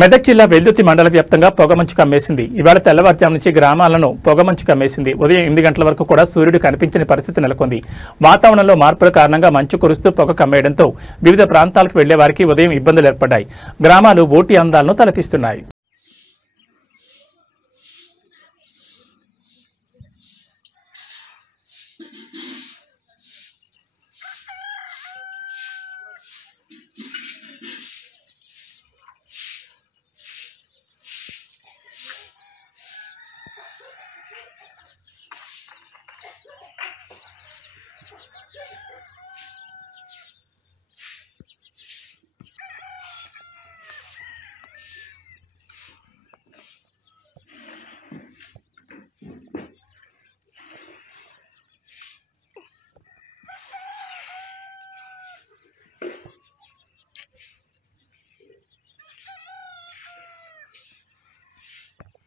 మెదక్ జిల్లా వెల్దుర్తి మండల వ్యాప్తంగా పొగమంచు కమ్మేసింది. ఇవాళ తెల్లవారుజాము నుంచి గ్రామాలను పొగమంచు కమ్మేసింది. ఉదయం 8 గంటల వరకు కూడా సూర్యుడు కనిపించని పరిస్థితి నెలకొంది. వాతావరణంలో మార్పుల కారణంగా మంచు కురుస్తూ పొగ కమ్మేయడంతో వివిధ ప్రాంతాలకు వెళ్లే వారికి ఉదయం ఇబ్బందులు ఏర్పడ్డాయి. గ్రామాలు ఊటీ అందాలను తలపిస్తున్నాయి.